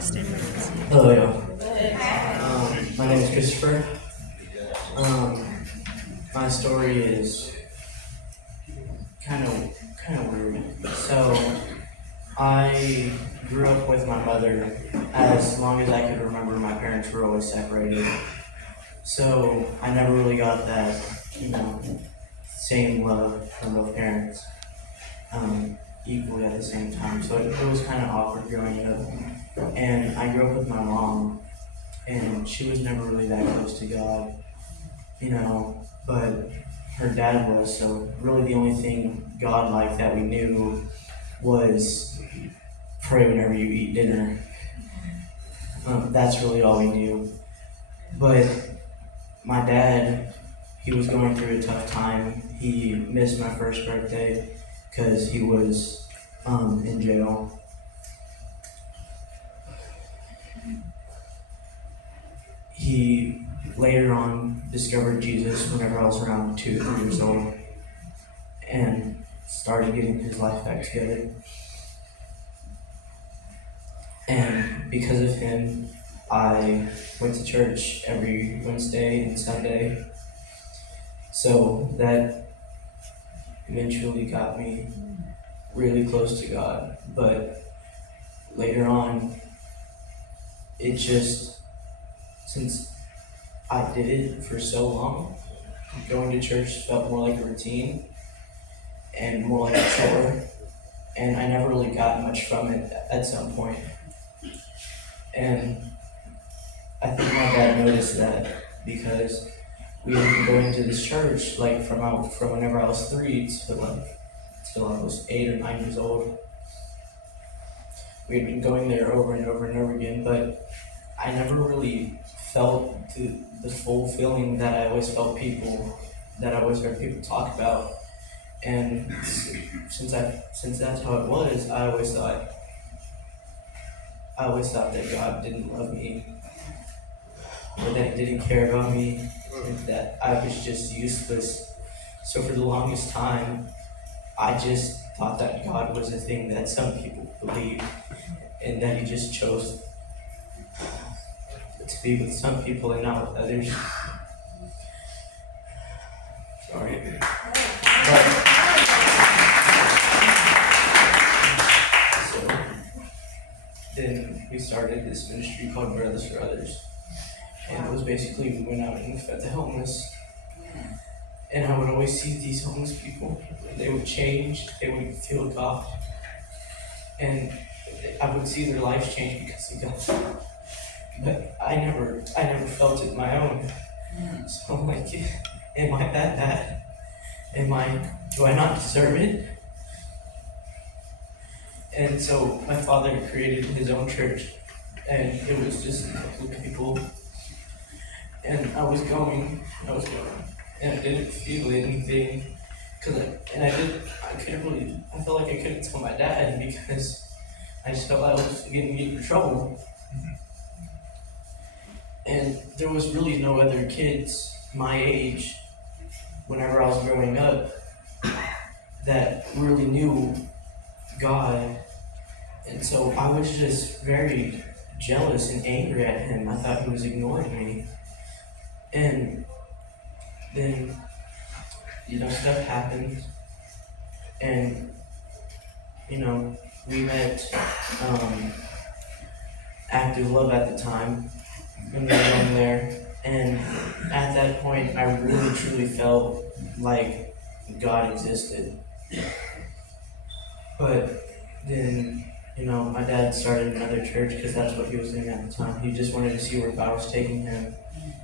Hello, y'all. My name is Christopher. My story is kind of weird. So, I grew up with my mother. As long as I could remember, my parents were always separated. So, I never really got that, same love from both parents, equally at the same time. So, it was kind of awkward growing up. And I grew up with my mom, and she was never really that close to God, but her dad was. So really the only thing God-like that we knew was pray whenever you eat dinner. That's really all we knew. But my dad, he was going through a tough time. He missed my first birthday because he was in jail. He later on discovered Jesus whenever I was around 2 or 3 years old and started getting his life back together. And because of him, I went to church every Wednesday and Sunday. So that eventually got me really close to God. But later on, since I did it for so long, going to church felt more like a routine and more like a chore, and I never really got much from it at some point. And I think my dad noticed that because we had been going to this church from whenever I was 3 till I was 8 or 9 years old. We had been going there over and over and over again, but I never really felt the full feeling that I always heard people talk about. And since that's how it was, I always thought that God didn't love me, or that He didn't care about me, and that I was just useless. So for the longest time, I just thought that God was a thing that some people believed, and that He just chose to be with some people and not with others. Sorry. So then we started this ministry called Brothers for Others. And it was basically we went out and fed the homeless. And I would always see these homeless people. They would change, they would feel God. And I would see their lives change because of God. But I never felt it my own. So I'm like, am I that bad? Do I not deserve it? And so my father created his own church, and it was just a couple of people. And I was going, and I didn't feel anything, I felt like I couldn't tell my dad because I just felt like I was getting into trouble. And there was really no other kids my age, whenever I was growing up, that really knew God. And so I was just very jealous and angry at him. I thought he was ignoring me. And then, stuff happened. And, we met Active Love at the time when we were going there. And at that point, I really truly felt like God existed. But then, my dad started another church because that's what he was doing at the time. He just wanted to see where God was taking him.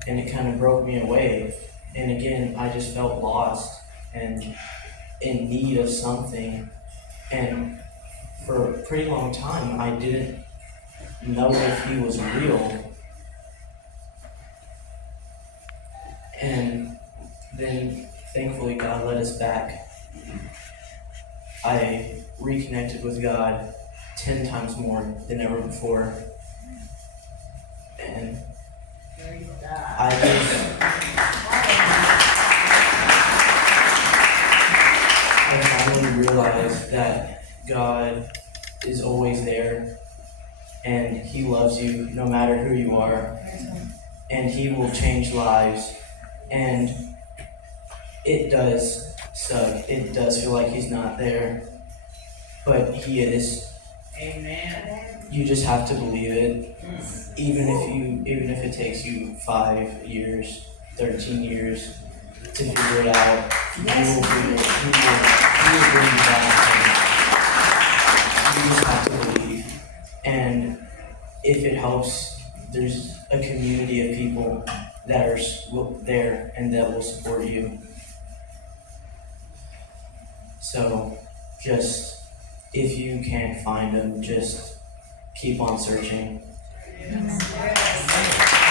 And it kind of broke me away. And again, I just felt lost and in need of something. And for a pretty long time, I didn't know if He was real. And then, thankfully, God led us back. I reconnected with God 10 times more than ever before. And I finally realized that God is always there, and He loves you no matter who you are, and He will change lives. And it does suck. It does feel like He's not there, but He is. Amen. You just have to believe it. Even if it takes you 5 years, 13 years to figure it out, He will bring it. He will bring you back. And you just have to believe. And if it helps, there's a community of people that are there and that will support you. So, just if you can't find them, just keep on searching. Yes.